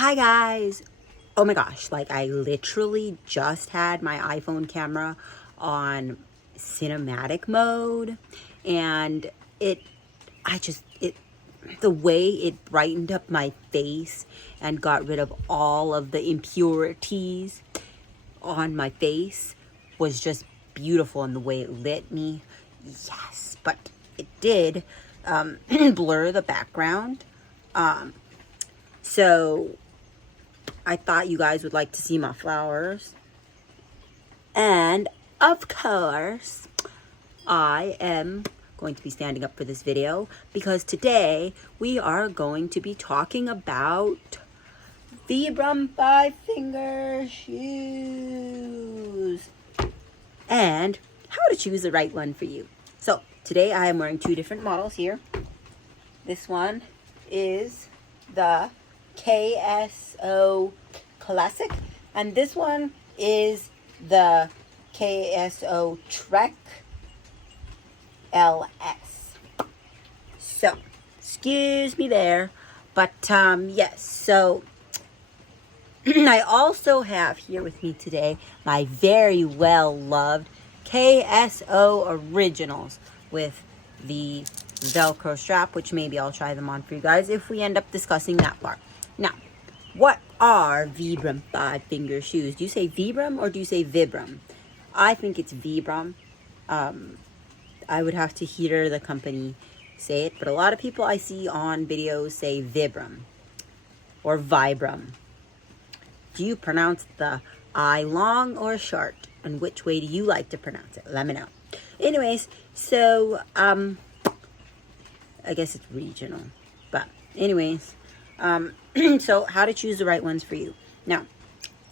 Hi guys. Oh my gosh, like I literally just had my iPhone camera on cinematic mode, and it I just it the way it brightened up my face and got rid of all of the impurities on my face was just beautiful, and the way it lit me. Yes, but it did blur the background. So I thought you guys would like to see my flowers. And of course, I am going to be standing up for this video because today we are going to be talking about Vibram 5-finger shoes and how to choose the right one for you. So today I am wearing two different models here. This one is the KSO Classic, and this one is the KSO Trek LS. So, excuse me there, but yes, so I also have here with me today my very well loved KSO Originals with the Velcro strap, which maybe I'll try them on for you guys if we end up discussing that part. Now, what are Vibram 5-finger shoes? Do you say Vibram or do you say Vibram? I think it's Vibram. I would have to hear the company say it, but a lot of people I see on videos say Vibram or Vibram. Do you pronounce the I long or short? And which way do you like to pronounce it? Let me know. Anyways, so I guess it's regional, but anyways, so how to choose the right ones for you. Now,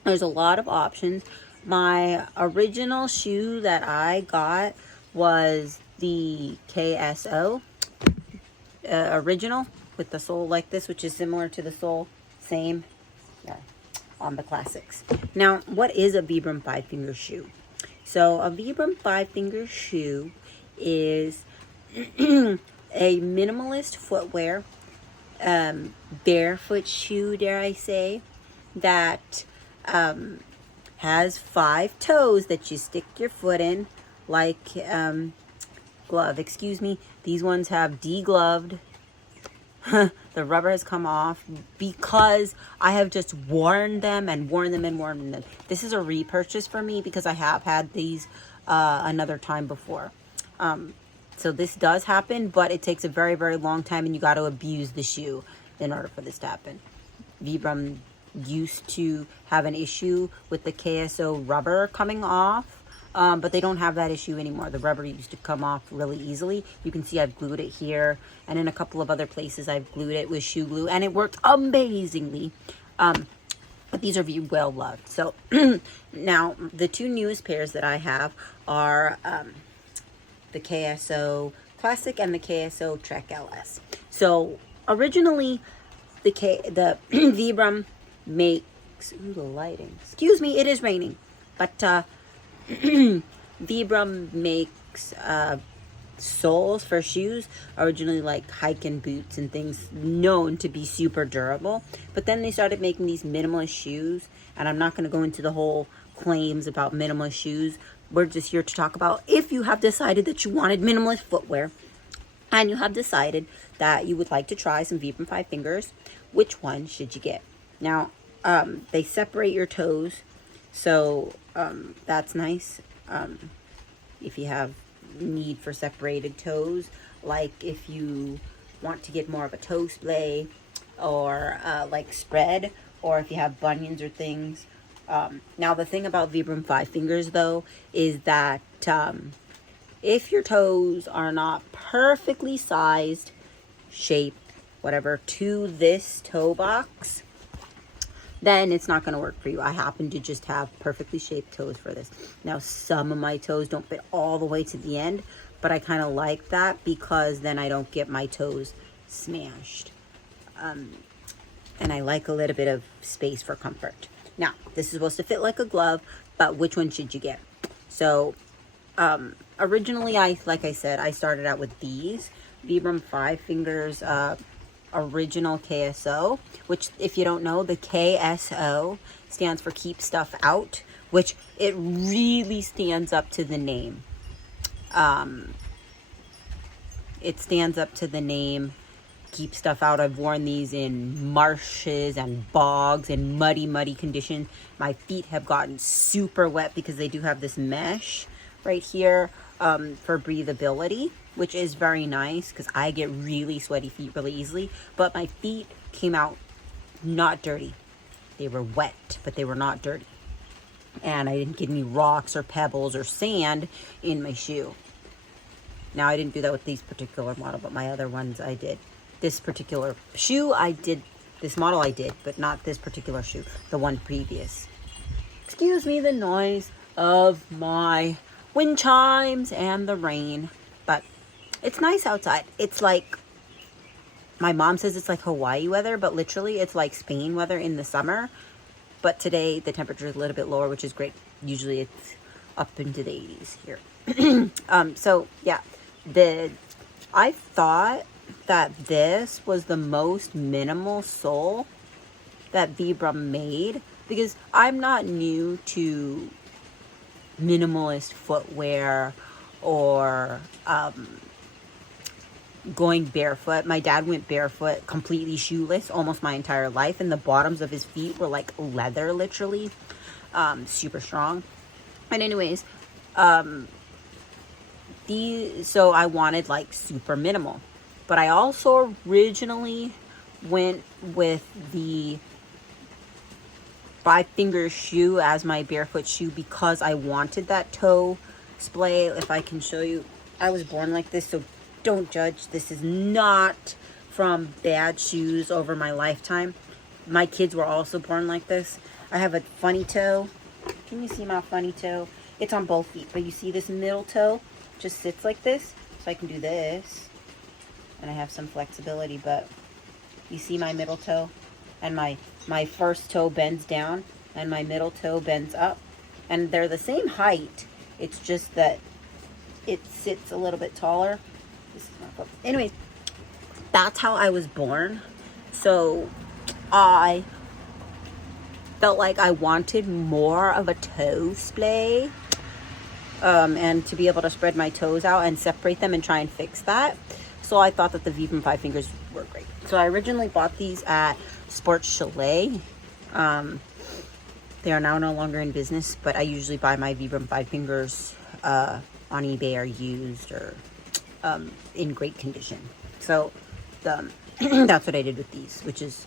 there's a lot of options. My original shoe that I got was the KSO original with the sole like this, which is similar to the sole, same on the classics. Now, what is a Vibram 5-finger shoe? So a Vibram 5-finger shoe is a minimalist footwear, barefoot shoe, dare I say, that has 5 toes that you stick your foot in like glove. Excuse me, these ones have degloved. The rubber has come off because I have just worn them and worn them and worn them. This is a repurchase for me because I have had these another time before. So this does happen, but it takes a very, very long time, and you got to abuse the shoe in order for this to happen. Vibram used to have an issue with the KSO rubber coming off, but they don't have that issue anymore. The rubber used to come off really easily. You can see I've glued it here, and in a couple of other places I've glued it with shoe glue, and it worked amazingly. But these are well loved. So now the two newest pairs that I have are the KSO Classic and the KSO Trek LS. So originally the Vibram makes, ooh, the lighting, excuse me, it is raining, but Vibram makes soles for shoes, originally like hiking boots and things known to be super durable, but then they started making these minimalist shoes, and I'm not going to go into the whole claims about minimalist shoes. We're just here to talk about if you have decided that you wanted minimalist footwear and you have decided that you would like to try some Vibram 5-fingers, which one should you get? Now, they separate your toes, so that's nice. If you have need for separated toes, like if you want to get more of a toe splay or like spread, or if you have bunions or things. Now the thing about Vibram 5-fingers though is that if your toes are not perfectly sized, shaped, whatever, to this toe box, then it's not going to work for you. I happen to just have perfectly shaped toes for this. Now, some of my toes don't fit all the way to the end, but I kind of like that because then I don't get my toes smashed. And I like a little bit of space for comfort. Now, this is supposed to fit like a glove, but which one should you get? So, originally, like I said, I started out with these Vibram 5-fingers original KSO, which if you don't know, the KSO stands for keep stuff out, which it really stands up to the name. It stands up to the name, keep stuff out. I've worn these in marshes and bogs and muddy conditions. My feet have gotten super wet because they do have this mesh right here for breathability, which is very nice because I get really sweaty feet really easily. But my feet came out not dirty. They were wet, but they were not dirty. And I didn't get any rocks or pebbles or sand in my shoe. Now, I didn't do that with these particular model, but my other ones I did. This particular shoe I did, this model I did, but not this particular shoe, the one previous. Excuse me the noise of my wind chimes and the rain, but it's nice outside. It's like, my mom says it's like Hawaii weather, but literally it's like Spain weather in the summer. But today the temperature is a little bit lower, which is great. Usually it's up into the 80s here. So yeah, I thought that this was the most minimal sole that Vibram made, because I'm not new to minimalist footwear or going barefoot. My dad went barefoot, completely shoeless, almost my entire life, and the bottoms of his feet were like leather, literally, super strong. And anyways, so I wanted like super minimal, but I also originally went with the 5 finger shoe as my barefoot shoe because I wanted that toe splay. If I can show you, I was born like this, so don't judge. This is not from bad shoes over my lifetime. My kids were also born like this. I have a funny toe. Can you see my funny toe? It's on both feet, but you see this middle toe just sits like this, so I can do this, and I have some flexibility. But you see my middle toe, and my first toe bends down, and my middle toe bends up, and they're the same height. It's just that it sits a little bit taller. This is not good. Anyways, that's how I was born. So I felt like I wanted more of a toe splay, and to be able to spread my toes out and separate them and try and fix that. So I thought that the Vibram 5 fingers were great. So I originally bought these at Sports Chalet. They are now no longer in business, but I usually buy my Vibram 5 fingers on eBay or used or in great condition. So that's what I did with these, which is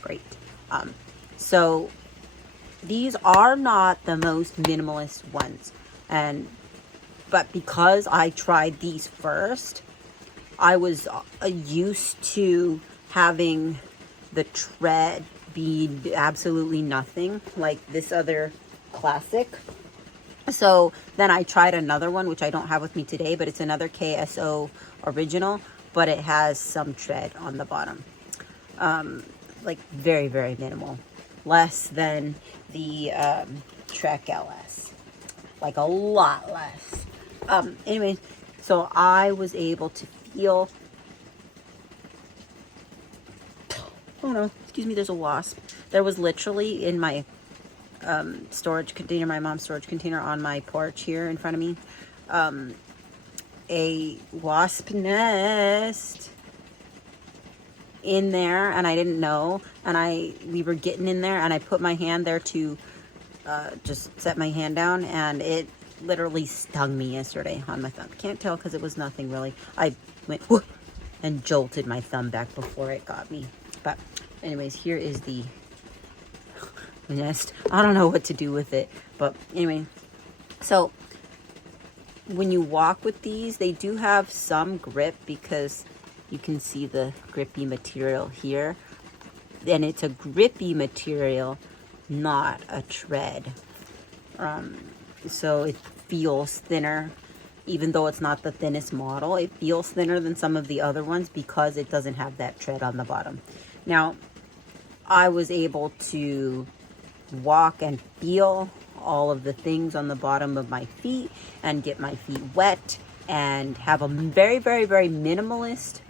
great. So these are not the most minimalist ones, but because I tried these first, I was used to having the tread be absolutely nothing like this other classic. So then I tried another one, which I don't have with me today, but it's another KSO original, but it has some tread on the bottom. Like very, very minimal. Less than the Trek LS. Like a lot less. Anyway, so I was able to feel... Oh no, excuse me, there's a wasp. There was literally in my storage container, my mom's storage container on my porch here in front of me, a wasp nest in there, and I didn't know, and we were getting in there, and I put my hand there to just set my hand down, and it literally stung me yesterday on my thumb. Can't tell because it was nothing really. I went whoop, and jolted my thumb back before it got me. But anyways, here is the nest. I don't know what to do with it, but anyway, so when you walk with these, they do have some grip because you can see the grippy material here, and it's a grippy material, not a tread. So it feels thinner, even though it's not the thinnest model. It feels thinner than some of the other ones because it doesn't have that tread on the bottom. Now, I was able to walk and feel all of the things on the bottom of my feet and get my feet wet and have a very, very, very minimalist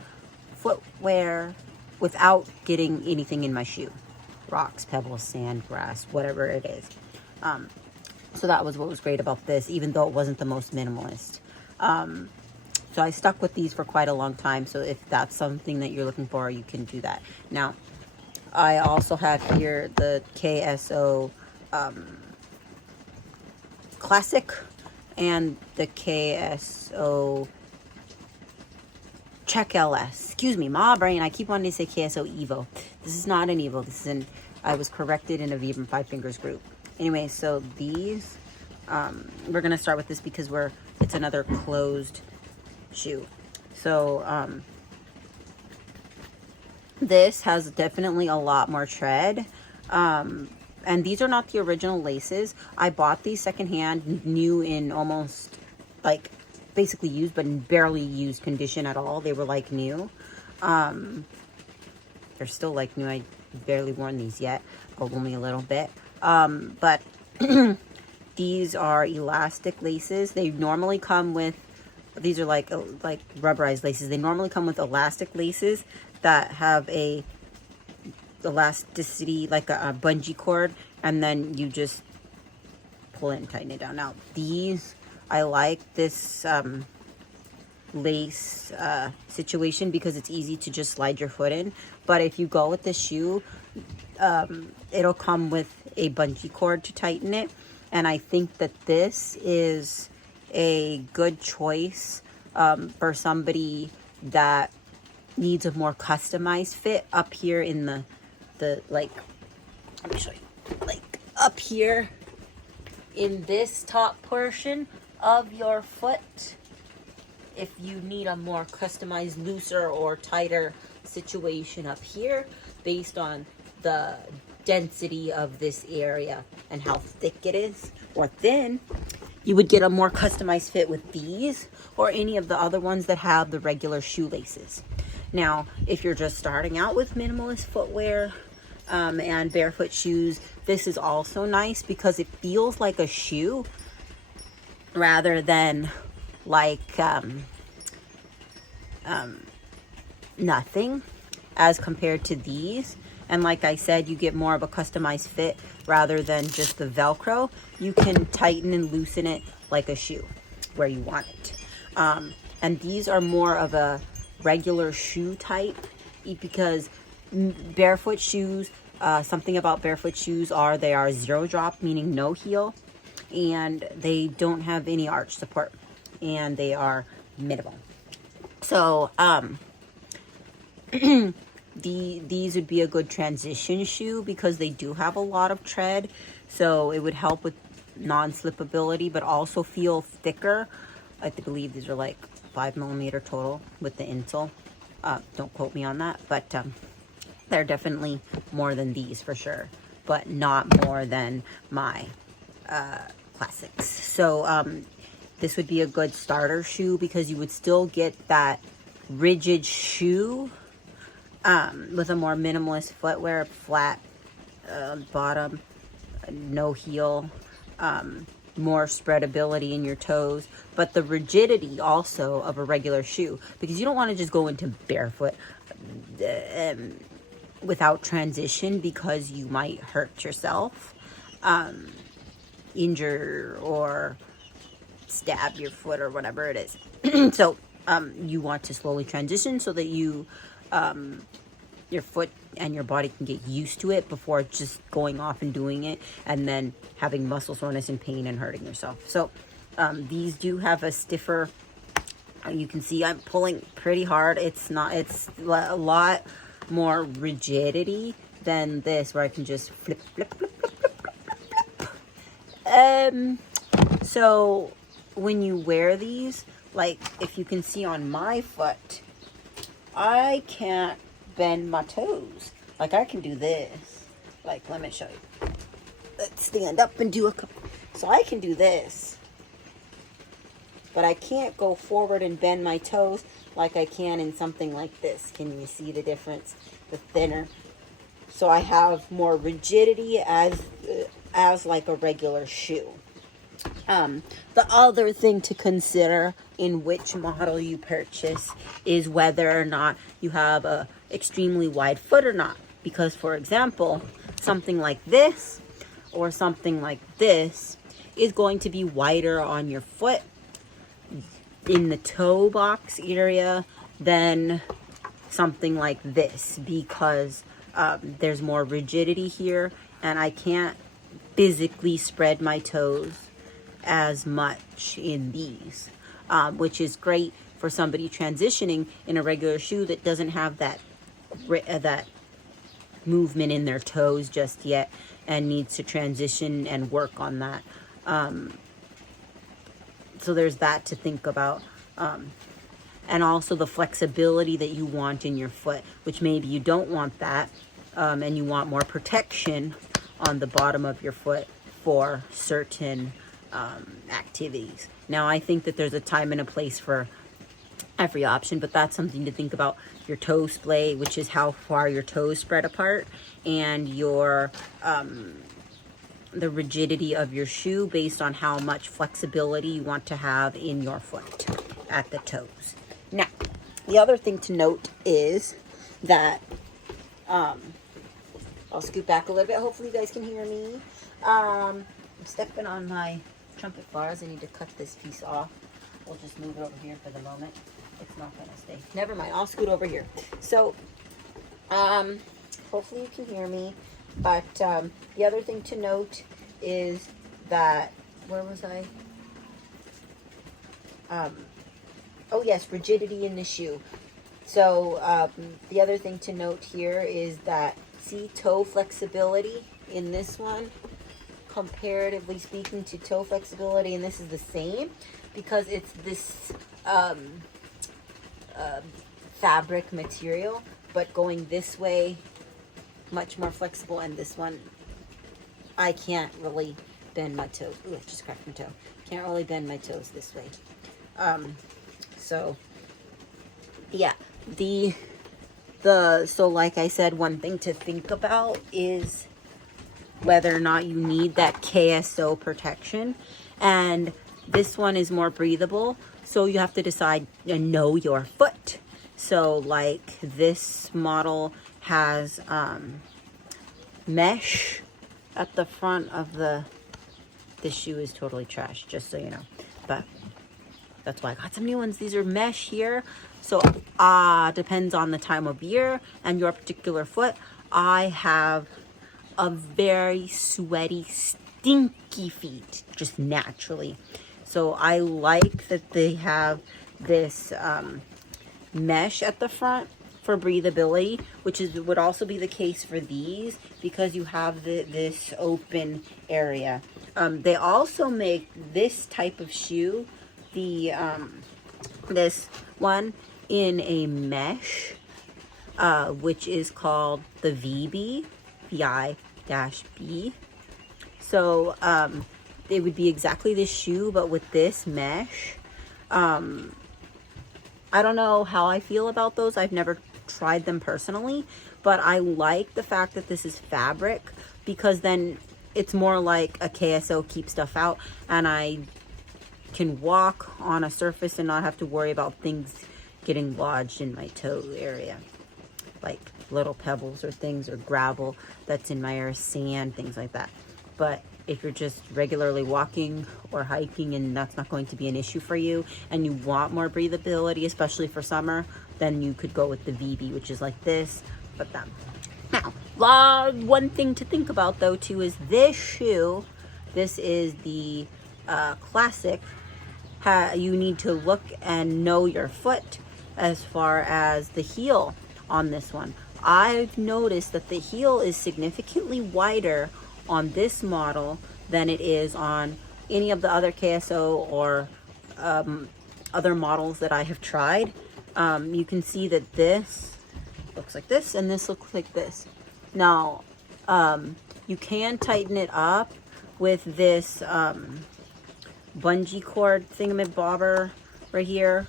footwear without getting anything in my shoe. Rocks, pebbles, sand, grass, whatever it is. So that was what was great about this, even though it wasn't the most minimalist. So I stuck with these for quite a long time. So if that's something that you're looking for, you can do that. Now, I also have here the KSO Classic and the KSO Check LS. Excuse me, my brain. I keep wanting to say KSO Evo. This is not an Evo. This is I was corrected in a Vibram 5 Fingers group. Anyway, so these, we're going to start with this because it's another closed shoe. So, this has definitely a lot more tread. And these are not the original laces. I bought these secondhand, new in almost, like, basically used, but barely used condition at all. They were like new. They're still like new. I barely worn these yet, only a little bit. But these are elastic laces. They normally come with, these are like rubberized laces. They normally come with elastic laces that have a elasticity, like a bungee cord, and then you just pull it and tighten it down. Now these, I like this lace situation because it's easy to just slide your foot in. But if you go with the shoe, it'll come with a bungee cord to tighten it. And I think that this is a good choice for somebody that needs a more customized fit up here in the like, let me show you, like up here in this top portion of your foot. If you need a more customized, looser or tighter situation up here based on the density of this area and how thick it is or thin, you would get a more customized fit with these or any of the other ones that have the regular shoelaces. Now, if you're just starting out with minimalist footwear and barefoot shoes, this is also nice because it feels like a shoe rather than like nothing as compared to these. And like I said, you get more of a customized fit rather than just the Velcro. You can tighten and loosen it like a shoe where you want it. And these are more of a regular shoe type because barefoot shoes, something about barefoot shoes they are zero drop, meaning no heel, and they don't have any arch support, and they are minimal. So these would be a good transition shoe because they do have a lot of tread, so it would help with non-slipability but also feel thicker. I believe these are like 5mm total with the insole. Don't quote me on that, but they're definitely more than these for sure, but not more than my classics. So this would be a good starter shoe because you would still get that rigid shoe with a more minimalist footwear, flat bottom, no heel, more spreadability in your toes, but the rigidity also of a regular shoe, because you don't want to just go into barefoot without transition because you might hurt yourself, injure or stab your foot or whatever it is. So you want to slowly transition so that you your foot and your body can get used to it before just going off and doing it and then having muscle soreness and pain and hurting yourself. So these do have a stiffer, you can see I'm pulling pretty hard. It's a lot more rigidity than this where I can just flip. So when you wear these, like if you can see on my foot, I can't bend my toes. Like I can do this. Like, let me show you. Let's stand up and do a couple. So I can do this, but I can't go forward and bend my toes like I can in something like this. Can you see the difference? The thinner. So I have more rigidity as like a regular shoe. The other thing to consider in which model you purchase is whether or not you have a extremely wide foot or not. Because, for example, something like this or something like this is going to be wider on your foot in the toe box area than something like this, because there's more rigidity here and I can't physically spread my toes as much in these, which is great for somebody transitioning in a regular shoe that doesn't have that movement in their toes just yet and needs to transition and work on that. So there's that to think about. And also the flexibility that you want in your foot, which maybe you don't want that, and you want more protection on the bottom of your foot for certain activities. Now, I think that there's a time and a place for every option, but that's something to think about. Your toe splay, which is how far your toes spread apart, and your the rigidity of your shoe based on how much flexibility you want to have in your foot at the toes. Now, the other thing to note is that I'll scoot back a little bit. Hopefully you guys can hear me. I'm stepping on my trumpet flowers. I need to cut this piece off. We'll just move it over here for the moment. It's not going to stay. Never mind. I'll scoot over here. So, hopefully you can hear me. But the other thing to note is that, where was I? Oh yes, rigidity in the shoe. So the other thing to note here is that, see, toe flexibility in this one, comparatively speaking to toe flexibility, and this is the same because it's this fabric material, but going this way, much more flexible, and this one, I can't really bend my toe. Ooh, I just cracked my toe. Can't really bend my toes this way. So yeah, so like I said, one thing to think about is whether or not you need that KSO protection, and this one is more breathable, so you have to decide and know your foot. So like this model has mesh at the front of this shoe is totally trash, just so you know, but that's why I got some new ones. These are mesh here. So depends on the time of year and your particular foot. I have a very sweaty, stinky feet, just naturally. So I like that they have this mesh at the front for breathability, which would also be the case for these because you have this open area. They also make this type of shoe, this one, in a mesh, which is called the VB, VI-B. So it would be exactly this shoe, but with this mesh. I don't know how I feel about those. I've never tried them personally, but I like the fact that this is fabric, because then it's more like a KSO, keep stuff out, and I can walk on a surface and not have to worry about things getting lodged in my toe area, like little pebbles or things, or gravel that's in my ear, sand, things like that. But if you're just regularly walking or hiking and that's not going to be an issue for you, and you want more breathability, especially for summer, then you could go with the VB, which is like this. But now, one thing to think about though too is this shoe. This is the classic. You need to look and know your foot as far as the heel on this one. I've noticed that the heel is significantly wider on this model than it is on any of the other KSO or other models that I have tried. You can see that this looks like this and this looks like this. Now, you can tighten it up with this bungee cord thingamabobber right here.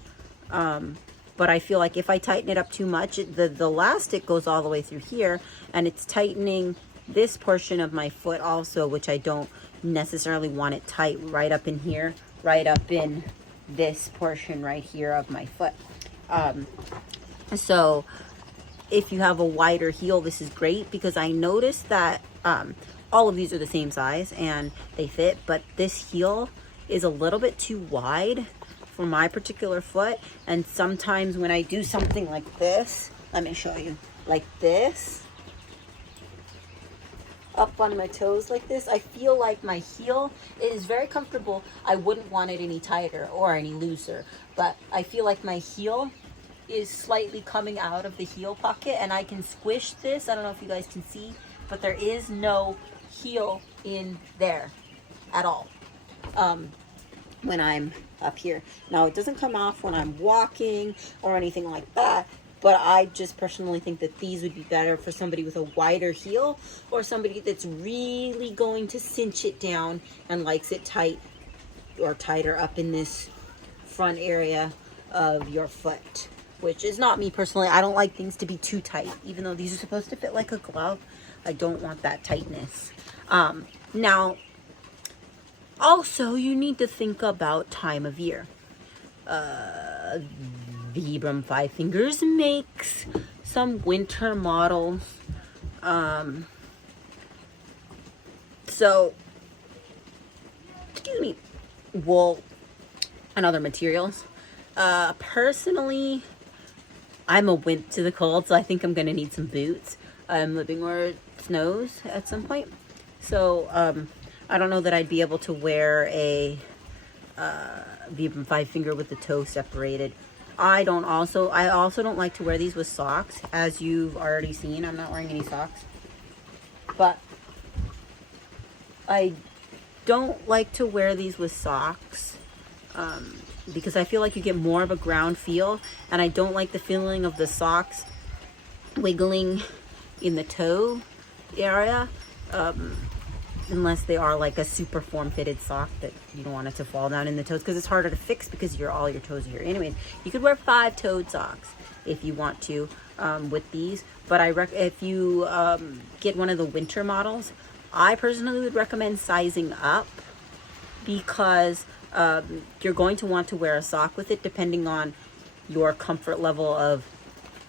But I feel like if I tighten it up too much, the elastic goes all the way through here, and it's tightening this portion of my foot also, which I don't necessarily want it tight right up in here, right up in this portion right here of my foot. So if you have a wider heel, this is great, because I noticed that all of these are the same size and they fit, but this heel is a little bit too wide for my particular foot. And sometimes when I do something like this, let me show you, like this, up on my toes like this, I feel like my heel is very comfortable. I wouldn't want it any tighter or any looser, but I feel like my heel is slightly coming out of the heel pocket, and I can squish this. I don't know if you guys can see, but there is no heel in there at all when I'm up here. Now, it doesn't come off when I'm walking or anything like that, but I just personally think that these would be better for somebody with a wider heel, or somebody that's really going to cinch it down and likes it tight or tighter up in this front area of your foot, which is not me personally. I don't like things to be too tight. Even though these are supposed to fit like a glove, I don't want that tightness. Now, also, you need to think about time of year. Vibram Five Fingers makes some winter models. So, excuse me, wool and other materials. Personally, I'm a wimp to the cold, so I think I'm gonna need some boots. I'm living where it snows at some point, so I don't know that I'd be able to wear a Vibram Five Finger with the toe separated. I also don't like to wear these with socks, as you've already seen. I'm not wearing any socks, but I don't like to wear these with socks because I feel like you get more of a ground feel, and I don't like the feeling of the socks wiggling in the toe area, unless they are like a super form-fitted sock that you don't want it to fall down in the toes, because it's harder to fix because all your toes are here. Anyways, you could wear 5-toed socks if you want to with these, but if you get one of the winter models, I personally would recommend sizing up, because you're going to want to wear a sock with it depending on your comfort level of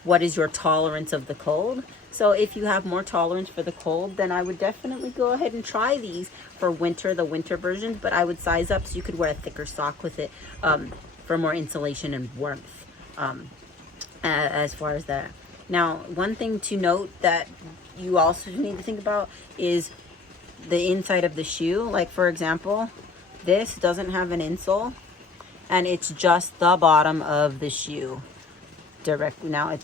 what is your tolerance of the cold. So if you have more tolerance for the cold, then I would definitely go ahead and try these for winter, the winter versions, but I would size up so you could wear a thicker sock with it for more insulation and warmth as far as that. Now, one thing to note that you also need to think about is the inside of the shoe. Like, for example, this doesn't have an insole, and it's just the bottom of the shoe directly. Now,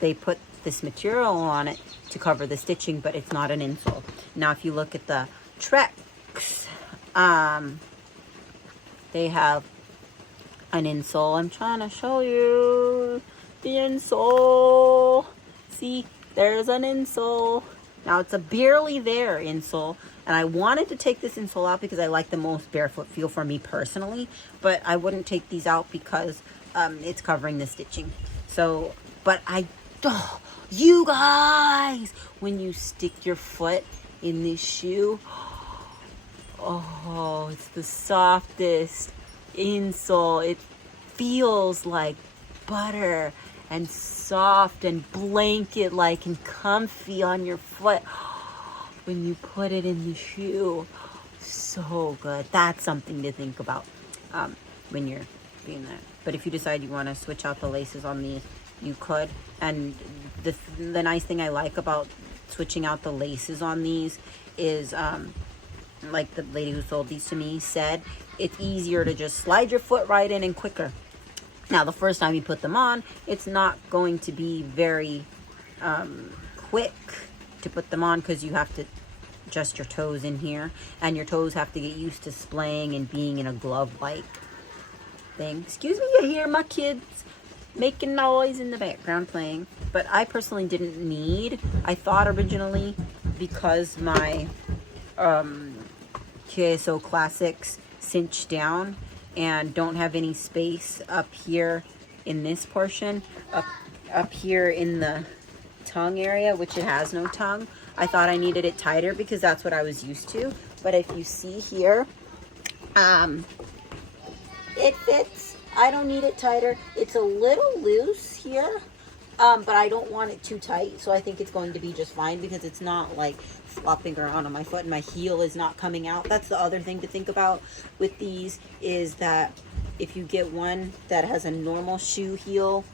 they put this material on it to cover the stitching, but it's not an insole. Now, if you look at the Treks, they have an insole. I'm trying to show you the insole. See, there's an insole. Now, it's a barely there insole, and I wanted to take this insole out because I like the most barefoot feel for me personally, but I wouldn't take these out because it's covering the stitching. So, but you guys, when you stick your foot in this shoe, oh, it's the softest insole. It feels like butter and soft and blanket-like and comfy on your foot when you put it in the shoe. So good. That's something to think about when you're doing that. But if you decide you want to switch out the laces on these, you could. And the nice thing I like about switching out the laces on these is, like the lady who sold these to me said, it's easier to just slide your foot right in and quicker. Now, the first time you put them on, it's not going to be very quick to put them on, because you have to adjust your toes in here, and your toes have to get used to splaying and being in a glove-like thing. Excuse me, you hear my kids making noise in the background playing. But I personally didn't need, I thought originally, because my KSO Classics cinch down and don't have any space up here in this portion, up here in the tongue area, which it has no tongue. I thought I needed it tighter because that's what I was used to. But if you see here, it fits. I don't need it tighter. It's a little loose here, But I don't want it too tight, so I think it's going to be just fine because it's not like flopping around on my foot and my heel is not coming out. That's the other thing to think about with these, is that if you get one that has a normal shoe heel,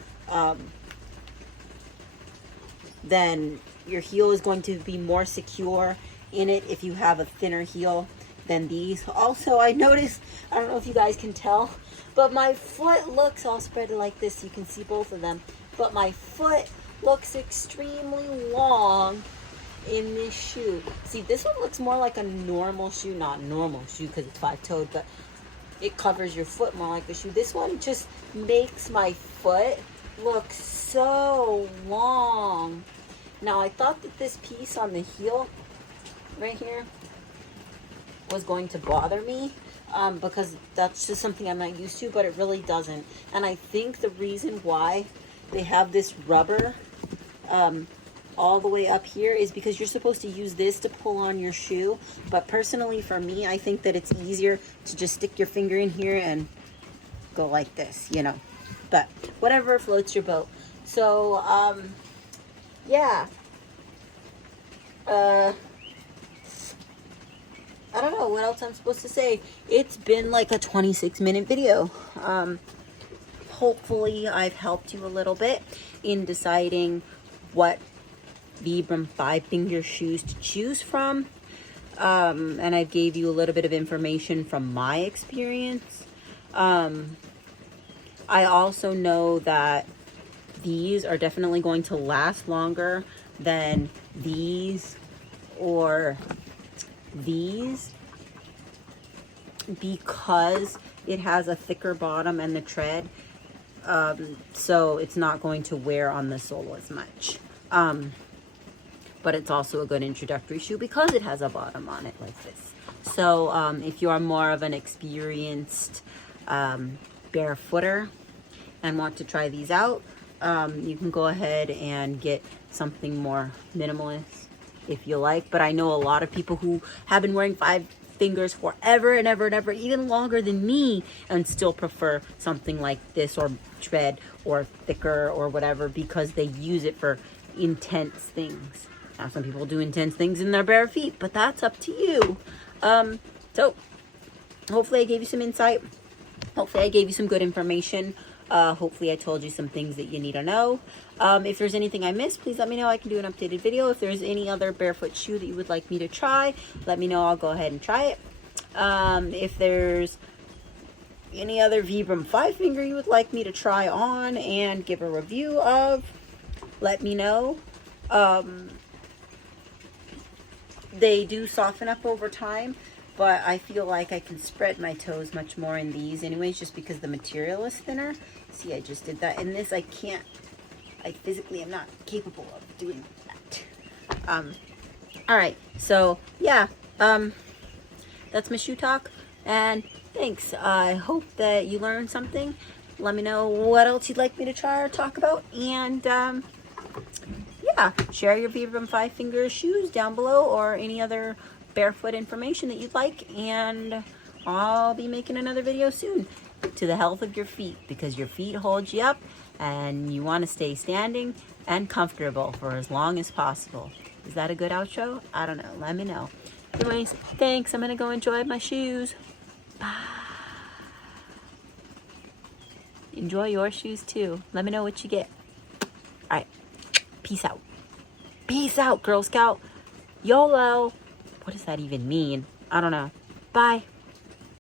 then your heel is going to be more secure in it if you have a thinner heel than these. Also, I noticed, I don't know if you guys can tell, but my foot looks, I'll spread it like this so you can see both of them, but my foot looks extremely long in this shoe. See, this one looks more like a normal shoe, not normal shoe because it's 5-toed, but it covers your foot more like a shoe. This one just makes my foot look so long. Now, I thought that this piece on the heel right here was going to bother me because that's just something I'm not used to, but it really doesn't. And I think the reason why they have this rubber all the way up here is because you're supposed to use this to pull on your shoe. But personally, for me, I think that it's easier to just stick your finger in here and go like this, you know. But whatever floats your boat. So, yeah. I don't know what else I'm supposed to say. It's been like a 26-minute video. Hopefully I've helped you a little bit in deciding what Vibram 5-finger shoes to choose from. And I gave you a little bit of information from my experience. I also know that these are definitely going to last longer than these or these because it has a thicker bottom and the tread, so it's not going to wear on the sole as much, but it's also a good introductory shoe because it has a bottom on it like this. So if you are more of an experienced barefooter and want to try these out, you can go ahead and get something more minimalist if you like. But I know a lot of people who have been wearing 5 fingers forever and ever and ever, even longer than me, and still prefer something like this or tread or thicker or whatever because they use it for intense things. Now, some people do intense things in their bare feet, but that's up to you. So hopefully I gave you some insight. Hopefully I gave you some good information. Hopefully I told you some things that you need to know. If there's anything I missed, please let me know. I can do an updated video. If there's any other barefoot shoe that you would like me to try, let me know. I'll go ahead and try it. If there's any other Vibram 5-finger you would like me to try on and give a review of, let me know. They do soften up over time, but I feel like I can spread my toes much more in these anyways, just because the material is thinner. See, I just did that. In this, I can't, I physically am not capable of doing that. All right, so yeah, that's my shoe talk, and thanks. I hope that you learned something. Let me know what else you'd like me to try or talk about, and yeah, share your Vibram 5-finger shoes down below or any other barefoot information that you'd like, and I'll be making another video soon to the health of your feet, because your feet hold you up and you want to stay standing and comfortable for as long as possible. Is that a good outro? I don't know. Let me know. Anyways, thanks. I'm gonna go enjoy my shoes. Bye. Enjoy your shoes too. Let me know what you get. All right. Peace out. Peace out, Girl Scout. YOLO. What does that even mean? I don't know. Bye.